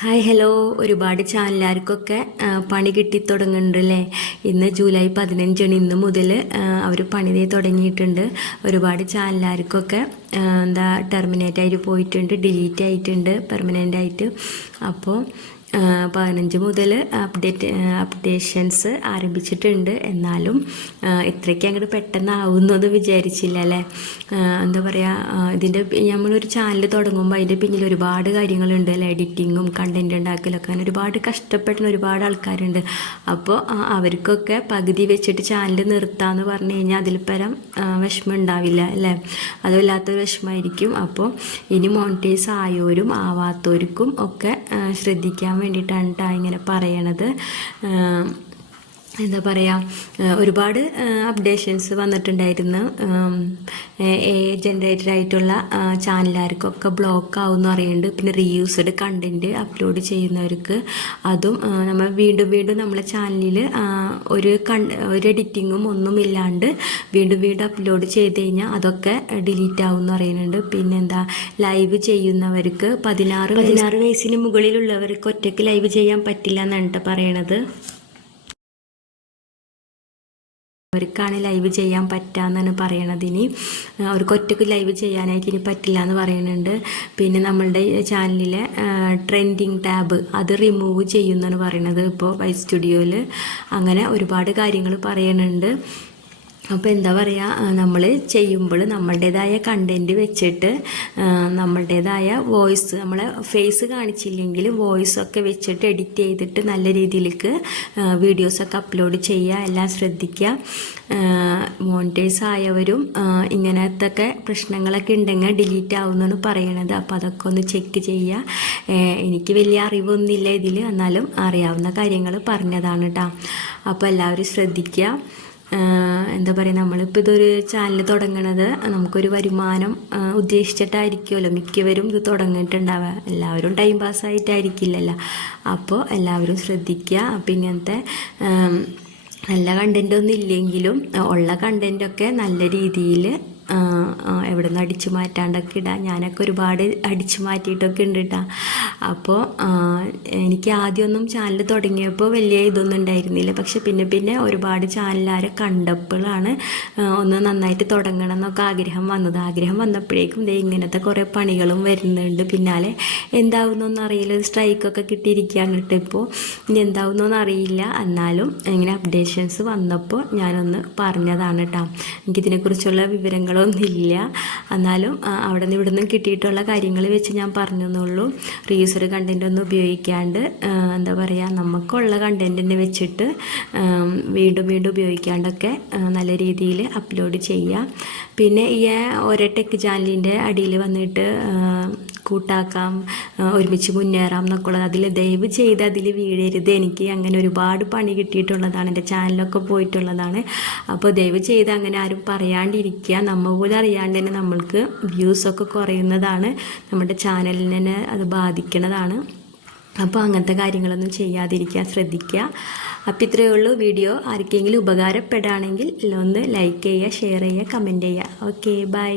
Hi hello, ഒരുപാട് ചാനലുകാർക്കൊക്കെ പണി കിട്ടിത്തുടങ്ങുന്നുണ്ടല്ലേ. ഇന്ന് ജൂലൈ 15 ഇന്ന് മുതൽ അവർ പണി തുടങ്ങിയിട്ടുണ്ട്. ഒരുപാട് ചാനലുകാർക്കൊക്കെ ടെർമിനേറ്റ് ആയിട്ട് പോയിട്ടുണ്ട്, ഡിലീറ്റ് ആയിട്ടുണ്ട് പെർമനൻ്റ് ആയിട്ട്. അപ്പോൾ 15 മുതൽ അപ്ഡേഷൻസ് ആരംഭിച്ചിട്ടുണ്ട്. എന്നാലും ഇത്രയ്ക്ക് അങ്ങോട്ട് പെട്ടെന്ന് ആവുമെന്നൊന്നും വിചാരിച്ചില്ല അല്ലേ. എന്താ പറയുക, ഇതിൻ്റെ നമ്മളൊരു ചാനൽ തുടങ്ങുമ്പോൾ അതിൻ്റെ പിന്നിൽ ഒരുപാട് കാര്യങ്ങളുണ്ട് അല്ലേ. എഡിറ്റിങ്ങും കണ്ടൻറ് ഉണ്ടാക്കലൊക്കെ അങ്ങനെ ഒരുപാട് കഷ്ടപ്പെടുന്ന ഒരുപാട് ആൾക്കാരുണ്ട്. അപ്പോൾ അവർക്കൊക്കെ പകുതി വെച്ചിട്ട് ചാനൽ നിർത്താമെന്ന് പറഞ്ഞു കഴിഞ്ഞാൽ അതിൽ പരം വിഷമം ഉണ്ടാവില്ല അല്ലേ. അത് വല്ലാത്തൊരു വിഷമമായിരിക്കും. അപ്പോൾ ഇനി മോണിറ്റൈസ് ആയവരും ആവാത്തവർക്കും ഒക്കെ ശ്രദ്ധിക്കാൻ വേണ്ടിയിട്ടാണ് ഇങ്ങനെ പറയണത്. എന്താ പറയുക, ഒരുപാട് അപ്ഡേഷൻസ് വന്നിട്ടുണ്ടായിരുന്നു. ജനറേറ്റഡ് ആയിട്ടുള്ള ചാനലുകാർക്കൊക്കെ ബ്ലോക്ക് ആവുമെന്ന് പറയുന്നുണ്ട്. പിന്നെ റീയൂസ്ഡ് കണ്ടൻറ്റ് അപ്ലോഡ് ചെയ്യുന്നവർക്ക് അതും നമ്മൾ വീണ്ടും നമ്മളെ ചാനലിൽ ഒരു എഡിറ്റിങ്ങും ഒന്നും ഇല്ലാണ്ട് വീണ്ടും അപ്ലോഡ് ചെയ്ത് കഴിഞ്ഞാൽ അതൊക്കെ ഡിലീറ്റ് ആവുമെന്ന് പറയുന്നുണ്ട്. പിന്നെന്താ, ലൈവ് ചെയ്യുന്നവർക്ക് 16 വയസ്സിന് മുകളിലുള്ളവർക്ക് ഒറ്റയ്ക്ക് ലൈവ് ചെയ്യാൻ പറ്റില്ല എന്നാണ് പറയണത്. അവർക്കാണ് ലൈവ് ചെയ്യാൻ പറ്റാമെന്നാണ് പറയണത്. ഇനി അവർക്ക് ഒറ്റയ്ക്ക് ലൈവ് ചെയ്യാനായിട്ട് ഇനി പറ്റില്ല എന്ന് പറയുന്നുണ്ട്. പിന്നെ നമ്മളുടെ ചാനലിലെ ട്രെൻഡിങ് ടാബ് അത് റിമൂവ് ചെയ്യുമെന്നാണ് പറയണത് ഇപ്പോൾ വൈ സ്റ്റുഡിയോയിൽ. അങ്ങനെ ഒരുപാട് കാര്യങ്ങൾ പറയുന്നുണ്ട്. അപ്പോൾ എന്താ പറയുക, നമ്മൾ ചെയ്യുമ്പോൾ നമ്മളുടേതായ കണ്ടൻറ്റ് വെച്ചിട്ട് നമ്മളുടേതായ വോയിസ്, നമ്മളെ ഫേസ് കാണിച്ചില്ലെങ്കിൽ വോയിസൊക്കെ വെച്ചിട്ട് എഡിറ്റ് ചെയ്തിട്ട് നല്ല രീതിയിലേക്ക് വീഡിയോസൊക്കെ അപ്ലോഡ് ചെയ്യുക. എല്ലാം ശ്രദ്ധിക്കുക. മോണിറ്റൈസ് ആയവരും ഇങ്ങനത്തെ പ്രശ്നങ്ങളൊക്കെ ഉണ്ടെങ്കിൽ ഡിലീറ്റ് ആവുമെന്നാണ് പറയണത്. അപ്പോൾ അതൊക്കെ ഒന്ന് ചെക്ക് ചെയ്യുക. എനിക്ക് വലിയ അറിവൊന്നുമില്ല ഇതിൽ, എന്നാലും അറിയാവുന്ന കാര്യങ്ങൾ പറഞ്ഞതാണ് കേട്ടോ. അപ്പോൾ എല്ലാവരും ശ്രദ്ധിക്കുക. എന്താ പറയുക, നമ്മളിപ്പോൾ ഇതൊരു ചാനൽ തുടങ്ങണത് നമുക്കൊരു വരുമാനം ഉദ്ദേശിച്ചിട്ടായിരിക്കുമല്ലോ മിക്കവരും ഇത് തുടങ്ങിയിട്ടുണ്ടാവുക. എല്ലാവരും ടൈം പാസ്സായിട്ടായിരിക്കില്ലല്ലോ. അപ്പോൾ എല്ലാവരും ശ്രദ്ധിക്കുക. അപ്പം ഇങ്ങനത്തെ നല്ല കണ്ടൻറ്റൊന്നും ഇല്ലെങ്കിലും ഉള്ള കണ്ടൻറ്റൊക്കെ നല്ല രീതിയിൽ എവിടെ നിന്ന് അടിച്ചു മാറ്റാണ്ടൊക്കെ ഇടാം. ഞാനൊക്കെ ഒരുപാട് അടിച്ചു മാറ്റിയിട്ടൊക്കെ ഉണ്ട് കേട്ടോ. അപ്പോൾ എനിക്ക് ആദ്യമൊന്നും ചാനൽ തുടങ്ങിയപ്പോൾ വലിയ ഇതൊന്നും ഉണ്ടായിരുന്നില്ല. പക്ഷെ പിന്നെ ഒരുപാട് ചാനലുകാരെ കണ്ടപ്പോഴാണ് ഒന്ന് നന്നായിട്ട് തുടങ്ങണം എന്നൊക്കെ ആഗ്രഹം വന്നത്. ആഗ്രഹം വന്നപ്പോഴേക്കും ഇങ്ങനത്തെ കുറേ പണികളും വരുന്നുണ്ട് പിന്നാലെ. എന്താവുന്നൊന്നും അറിയില്ല, സ്ട്രൈക്കൊക്കെ കിട്ടിയിരിക്കുകയാണ് കേട്ടോ. ഇപ്പോൾ ഇനി എന്താവുന്നൊന്നും അറിയില്ല. എന്നാലും ഇങ്ങനെ അപ്ഡേഷൻസ് വന്നപ്പോൾ ഞാനൊന്ന് പറഞ്ഞതാണ് കേട്ടോ. എനിക്കിതിനെക്കുറിച്ചുള്ള വിവരങ്ങളൊന്നുമില്ല. എന്നാലും അവിടെ നിന്ന് ഇവിടെ നിന്നും കിട്ടിയിട്ടുള്ള കാര്യങ്ങൾ വെച്ച് ഞാൻ പറഞ്ഞെന്നുള്ളൂ. റീയൂസർ കണ്ടൻറ് ഒന്നും ഉപയോഗിക്കാണ്ട് എന്താ പറയുക, നമുക്കുള്ള കണ്ടൻറ്റിനെ വെച്ചിട്ട് വീണ്ടും ഉപയോഗിക്കാണ്ടൊക്കെ നല്ല രീതിയിൽ അപ്ലോഡ് ചെയ്യുക. പിന്നെ ഈ ഒരേ ടെക് ചാനലിൻ്റെ അടിയിൽ വന്നിട്ട് കൂട്ടാക്കാം, ഒരുമിച്ച് മുന്നേറാം എന്നൊക്കെ ഉള്ളത്, അതിൽ ദയവ് ചെയ്ത് അതിൽ വീഴരുത്. എനിക്ക് അങ്ങനെ ഒരുപാട് പണി കിട്ടിയിട്ടുള്ളതാണ്, എൻ്റെ ചാനലൊക്കെ പോയിട്ടുള്ളതാണ്. അപ്പോൾ ദയവ് ചെയ്ത് അങ്ങനെ ആരും പറയാണ്ടിരിക്കുക. നമ്മൾ പോലും അറിയാണ്ട് തന്നെ നമ്മൾക്ക് വ്യൂസൊക്കെ കുറയുന്നതാണ്, നമ്മുടെ ചാനലിനെ തന്നെ അത് ബാധിക്കുന്നതാണ്. അപ്പോൾ അങ്ങനത്തെ കാര്യങ്ങളൊന്നും ചെയ്യാതിരിക്കാൻ ശ്രദ്ധിക്കുക. അപ്പോൾ ഇത്രയേ ഉള്ളൂ. വീഡിയോ ആർക്കെങ്കിലും ഉപകാരപ്പെടുകയാണെങ്കിൽ ഒന്ന് ലൈക്ക് ചെയ്യുക, ഷെയർ ചെയ്യുക, കമൻറ്റ് ചെയ്യുക. Okay, by.